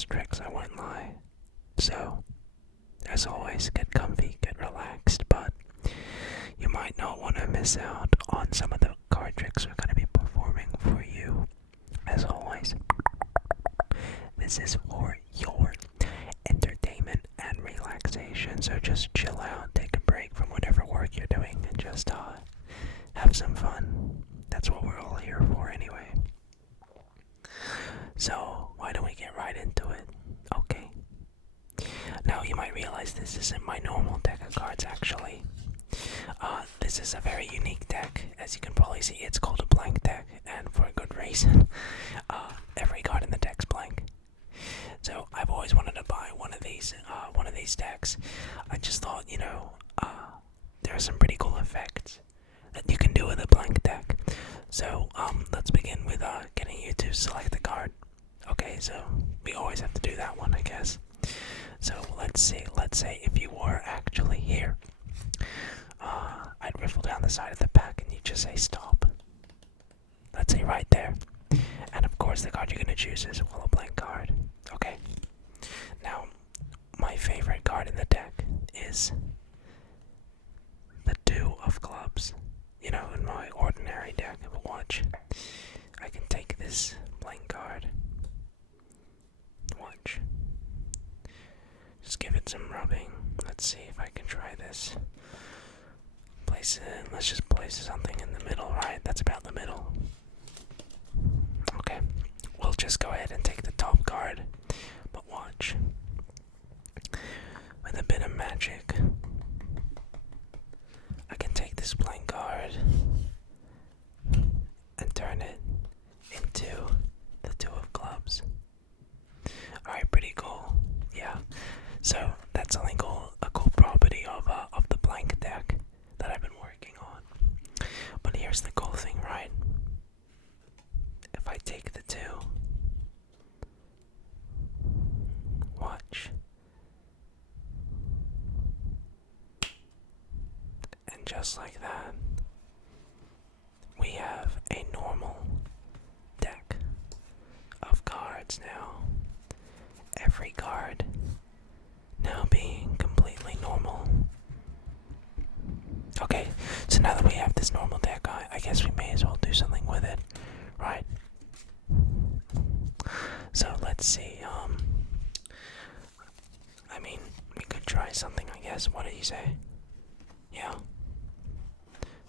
those tricks, I won't lie. So, as always, get comfy, get relaxed, but you might not want to miss out on some of the card tricks we're going to be performing for you. As always, this is for your entertainment and relaxation, so just chill out, take a break from whatever work you're doing, and just have some fun. That's what we're all here for anyway. So, why don't we get right into it? Okay. Now, you might realize this isn't my normal deck of cards, actually. This is a very unique deck. As you can probably see, it's called a blank deck, and for a good reason. Every card in the deck's blank. So, I've always wanted to buy one of these decks. I just thought, there are some pretty cool effects that you can do with a blank deck. So, let's begin with getting you to select the card. Okay, so we always have to do that one, I guess. So let's say if you were actually here, I'd riffle down the side of the pack and you just say stop. Let's say right there. And of course the card you're going to choose is, well, a blank card. Okay. Now, my favorite card in the deck is the Two of Clubs. You know, in my ordinary deck, watch, I can take this blank card. Watch. Just give it some rubbing. Let's see if I can try this. Let's just place something in the middle, right? That's about the middle. Okay. We'll just go ahead and take the top card. But watch. With a bit of magic, I can take this blank card and turn it into the Two of Clubs. Alright, pretty cool. Yeah. So that's something cool, a cool property of the blank deck that I've been working on. But here's the cool thing, right? If I take the two, watch, and just like that, we have a normal deck of cards now. Every card now being completely normal. Okay, so now that we have this normal deck, I guess we may as well do something with it, right? So let's see, we could try something, I guess. What did you say? Yeah?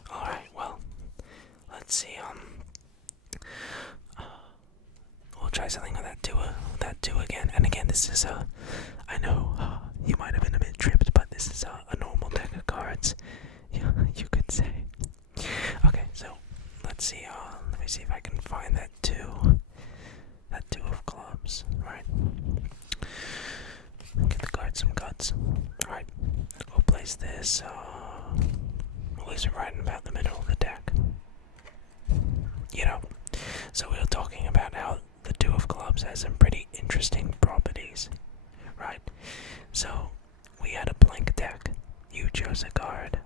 Alright, well, let's see, we'll try something with that two again. And again, this is I know you might have been a bit tripped, but this is a normal deck of cards. You could say. Okay, so let's see. Let me see if I can find that two of clubs. Right. Give the card some cuts. Right. We'll place this. We'll place it right in about the middle of the deck. So we were talking about how the Two of Clubs has some pretty interesting properties, right? So we had a blank deck, you chose a card,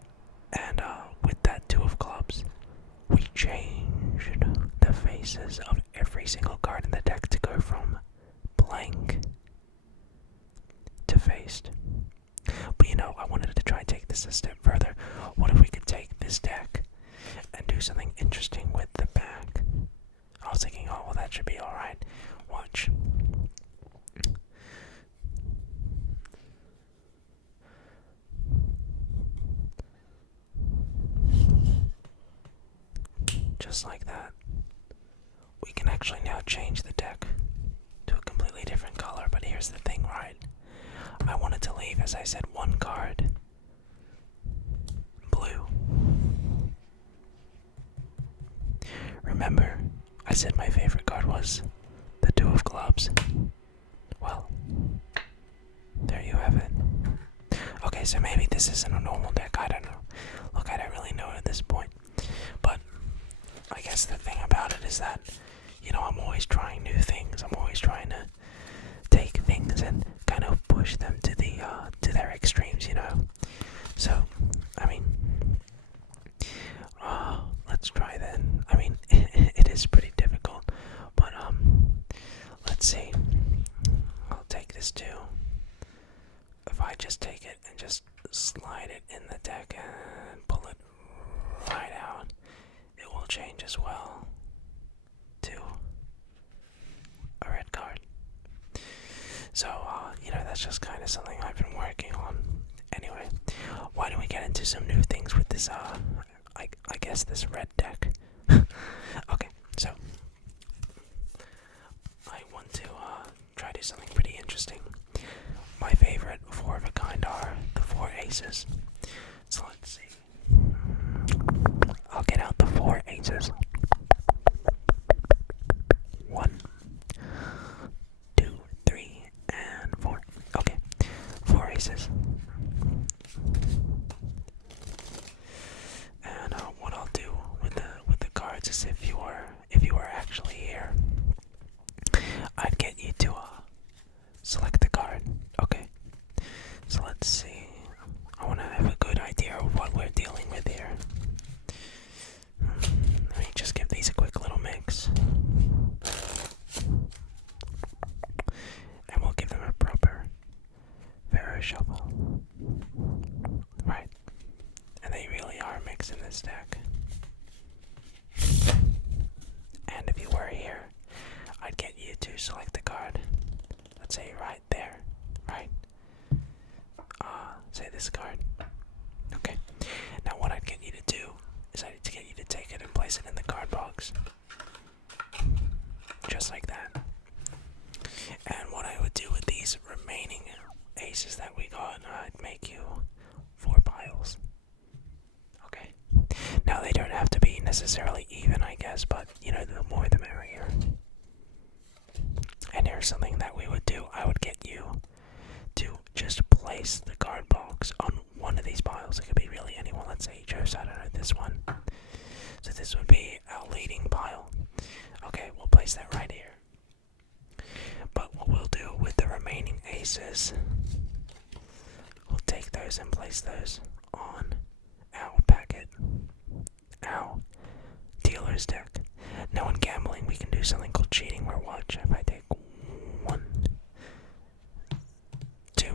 and with that Two of Clubs, we changed the faces of every single card in the deck to go from blank to faced. But I wanted to try and take this a step further. What if we could take this deck and do something interesting with the back? I was thinking, oh, well, that should be alright. Watch. Just like that. We can actually now change the deck to a completely different color, but here's the thing, right? I wanted to leave, as I said, one card blue. Remember, I said my favorite card was the Two of Clubs. Well, there you have it. Okay, so maybe this isn't a normal deck, I don't know. Look, I don't really know at this point. But I guess the thing about it is that, I'm always trying new things. I'm always trying to take things and kind of push them to their extremes, So, let's try then. It is pretty difficult, but let's see. I'll in the deck and pull it right out, it will change as well to a red card. So, that's just kind of something I've been working on. Anyway, why don't we get into some new things with this, I guess this red deck. Okay, so I want to try to do something pretty interesting. My favorite four of a kind are the four aces. So let's see. I'll get out the four aces. 1, 2, 3, and 4. Okay, four aces. And what I'll do with the cards is if you were actually here, I'd get you to select the card. Okay. So let's see. I want to have a good idea of what we're dealing with here. Let me just give these a quick little mix. And we'll give them a proper Pharaoh shuffle. Right. And they really are mixed in this deck. And if you were here, I'd get you to select the card. Let's say right there. Right? Say this card. Okay. Now what I'd get you to do is I'd get you to take it and place it in the card box. Just like that. And what I would do with these remaining aces that we got, I'd make you 4 piles. Okay. Now they don't have to be necessarily even, I guess, but the more the merrier. And here's something that we would do. I would get you to just place the card box on one of these piles. It could be really anyone. Let's say you chose, I don't know, this one. So this would be our leading pile. Okay, we'll place that right here. But what we'll do with the remaining aces, we'll take those and place those on our packet, our dealer's deck. Now in gambling, we can do something called cheating, where watch, if I take 1, 2,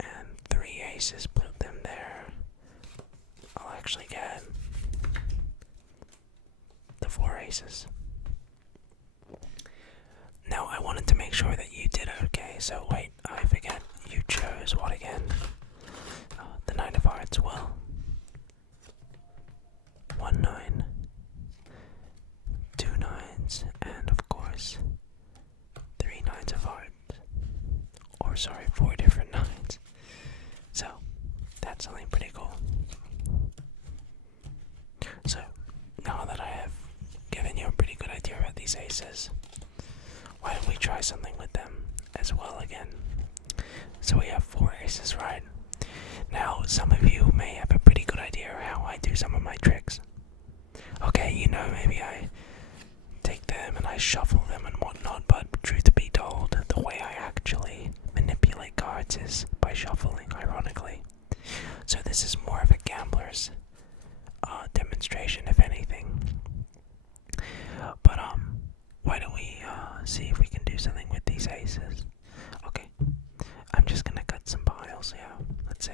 and 3 aces, put them there, I'll actually get the 4 aces. Now I wanted to make sure that you did okay, so wait, I forget, you chose what again? The 9 of hearts. Well, 1 9, 2 9s, and of course 3 9s of hearts. Or sorry, 4 different 9s. So that's something pretty cool. So now that I have given you a pretty good idea about these aces, why don't we try something with them as well again? So we have 4 aces, right? Now some of you may have a pretty good idea how I do some of my tricks. Okay, maybe I take them and I shuffle them and whatnot, but truth be told, the way I actually manipulate cards is by shuffling, ironically. So this is more of a gambler's demonstration, if anything. But why don't we see if we can do something with these aces? Okay, I'm just gonna cut some piles. Yeah, let's see.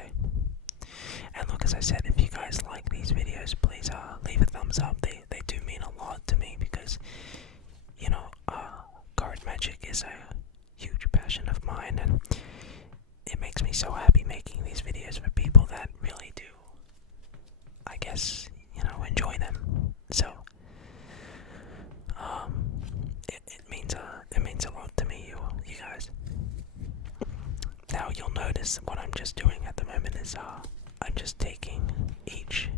And look, as I said, if you guys like these videos, please leave a thumbs up. They do mean a lot to me because card magic is a huge passion of mine, and it makes me so happy making these videos for people that really do, I guess, enjoy them. So it means a lot to me, you guys. Now you'll notice what I'm just doing at the moment is I'm just taking each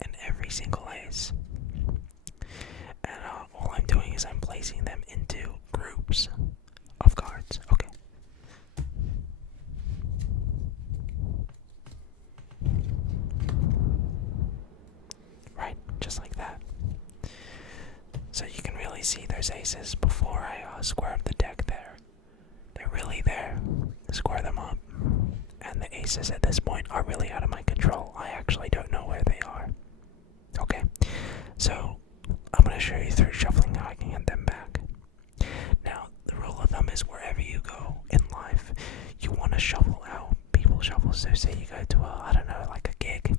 and every single ace, and all I'm doing is I'm placing them into groups of cards. Okay. Right, just like that. So you can really see those aces before I square up the deck there. They're really there. Square them up. And the aces at this point are really out of my control. I actually don't know where they are. Okay, so I'm going to show you through shuffling how I can get them back. Now, the rule of thumb is wherever you go in life, you want to shuffle out people shuffles. So say you go to I don't know, like a gig.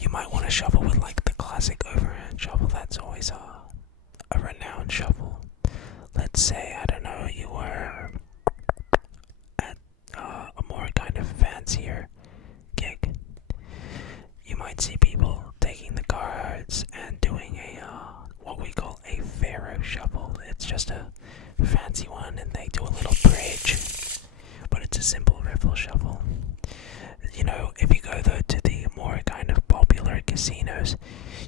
You might want to shuffle with like the classic overhand shuffle. That's always a renowned shuffle. Let's say, I don't know, you were at a more kind of fancier gig. You might see people taking the cards and doing a what we call a pharaoh shuffle. It's just a fancy one, and they do a little bridge, but it's a simple riffle shuffle. You know, if you go though to the more kind of popular casinos,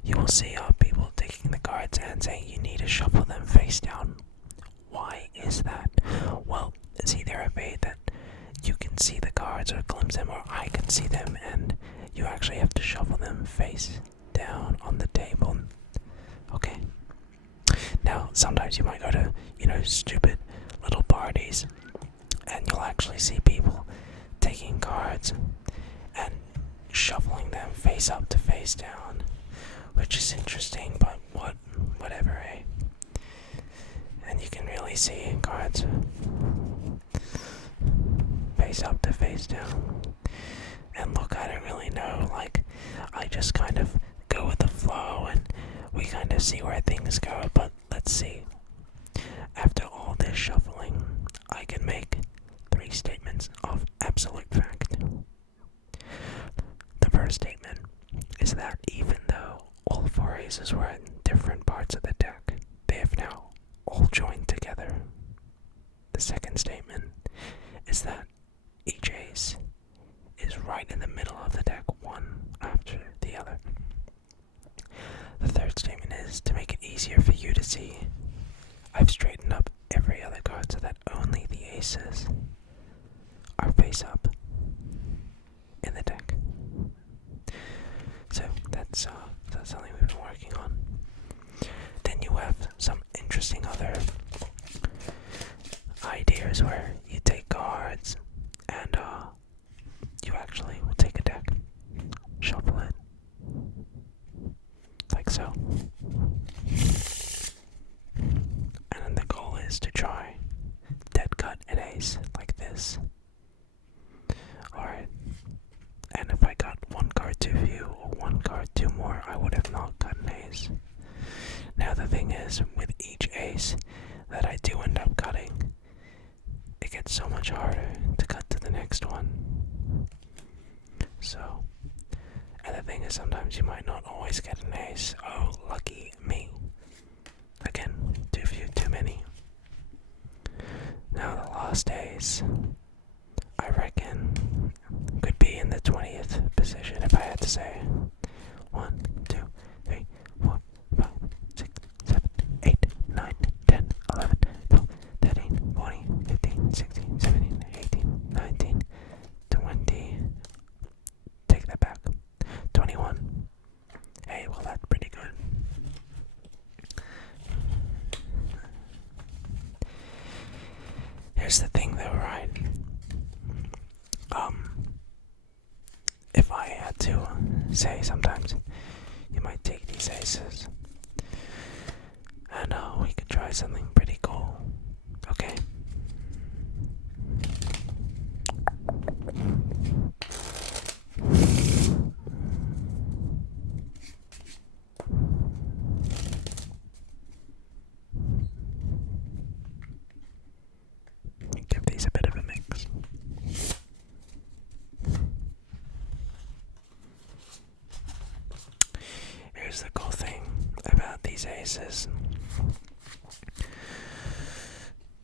you will see people taking the cards and saying you need to shuffle them face down. Why is that? Well, it's either a way that you can see the cards or glimpse them, or I can see them, and you actually have to shuffle them face down on the table. Okay. Now, sometimes you might go to, stupid little parties, and you'll actually see people taking cards and shuffling them face up to face down, which is interesting, but whatever, eh? And you can really see cards face up to face down. And look, I don't really know, like, I just kind of go with the flow and we kind of see where things go, but let's see. After all this shuffling, I can make 3 statements of absolute fact. The first statement is that even though all 4 aces were in different parts of the deck, they have now all joined together. The second statement is that each ace is right in the middle of the deck, one after the other. The third statement is, to make it easier for you to see, I've straightened up every other card so that only the aces are face up in the deck. So that's something we've been working on. Then you have some interesting other ideas where you take cards and you actually will take a deck, shuffle it, like so. And then the goal is to try dead cut an ace, like this. Alright. And if I got 1 card too few or 1 card too more, I would have not cut an ace. Now the thing is, with each ace that I do end up cutting, it gets so much harder to cut to the next one. So, and the thing is, sometimes you might not always get an ace. Oh, lucky me. Again, too few, too many. Now the last ace, I reckon, could be in the 20th position if I had to say. 1, 2, 3, 4, 5, 6, 7, 8, 9, 10, 11, 12, 13, 14, 15, 16, 17, 18, 19, 20. Take that back. 21. Hey, well, that's pretty good. Here's the thing though, right? If I had to say, sometimes you might take these aces and we could try something pretty cool. Okay? Give these a bit of a mix. Here's the cool thing about these aces.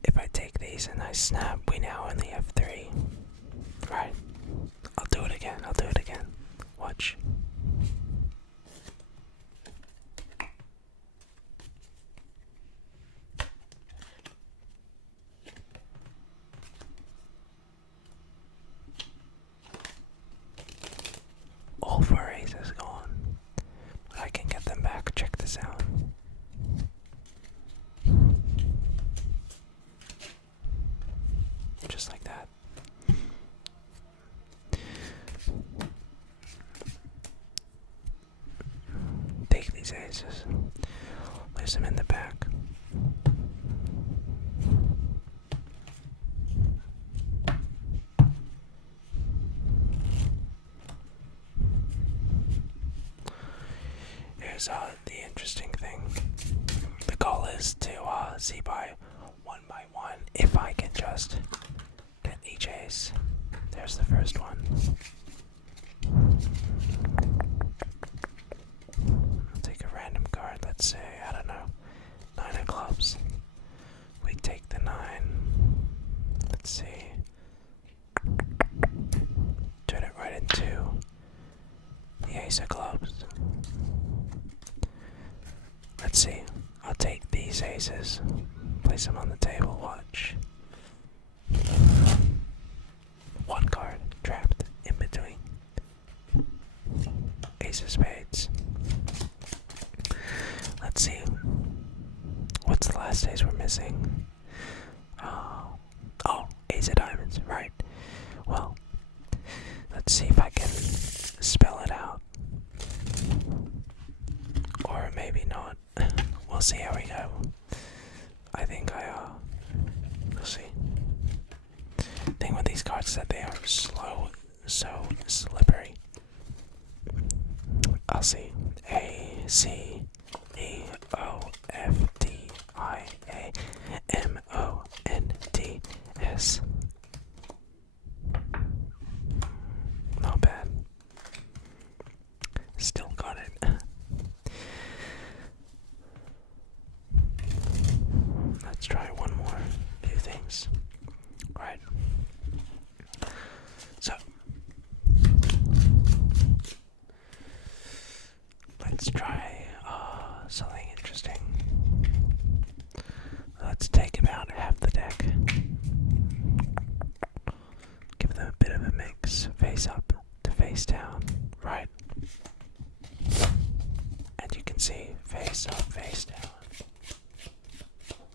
If I take these and I snap, we now only have 3. Right? I'll do it again. Watch. All 4 aces gone. But I can get them back. Check this out. Just like that. Take these aces. Place them in the back. here's the interesting thing. The goal is to see by one if I can just get each ace. There's the first one. I'll take a random card. Let's say, I don't know, 9 of clubs. We take the 9. Let's see. Turn it right into the ace of clubs. Let's see. I'll take these aces, place them on the table, watch. One card trapped in between. Ace of spades. Let's see. What's the last ace we're missing? Oh, ace of diamonds, right. Well, let's see if I can spell it out. Or maybe not. We'll see how we go. I think we'll see. The thing with these cards is that they are so slippery. I'll see. A, C, E, O, F, D, I, A, M, O, N, T, S. Not bad. Still got it. Let's try one more. Few things. Right. So let's try something interesting. Let's take about half the deck. Give them a bit of a mix. Face up to face down. Right. And you can see face up, face down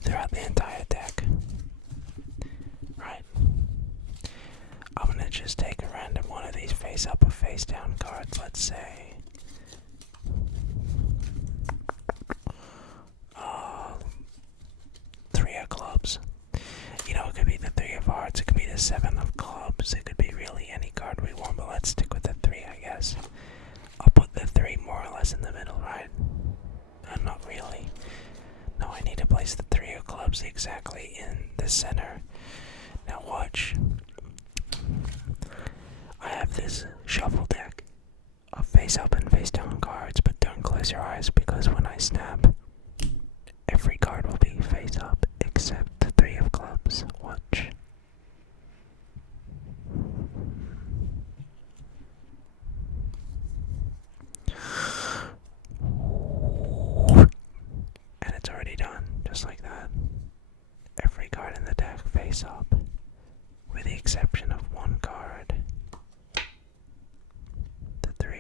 throughout the entire deck. Right. I'm gonna just take a random one of these face up or face down cards. Let's say 3 of clubs. You know, it could be the 3 of hearts, it could be the 7 of clubs, it could be really any card we want, but let's stick with the 3, I guess. I'll put the 3 more or less in the middle, right? Not really. No, I need to place the 3 of clubs exactly in the center. Now watch. I have this shuffle deck of face up and face down cards, but don't close your eyes because when I snap, every card will be face up except the 3 of clubs. Watch. And it's already done, just like that. Every card in the deck face up, with the exception of one card. The 3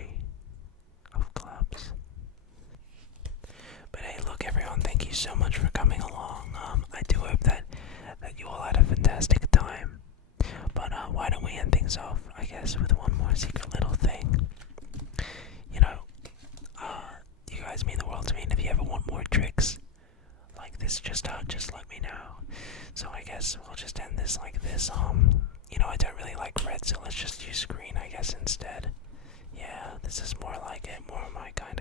of clubs. But hey, look everyone, thank you so much for coming along. I do hope that you all had a fantastic time. But why don't we end things off, I guess, with one more secret little thing. You know, you guys mean the world to me, and if you ever want more tricks like this, just let me know. So I guess we'll just end this like this. You know, I don't really like red, so let's just use green, I guess, instead. Yeah, this is more like it, more my kind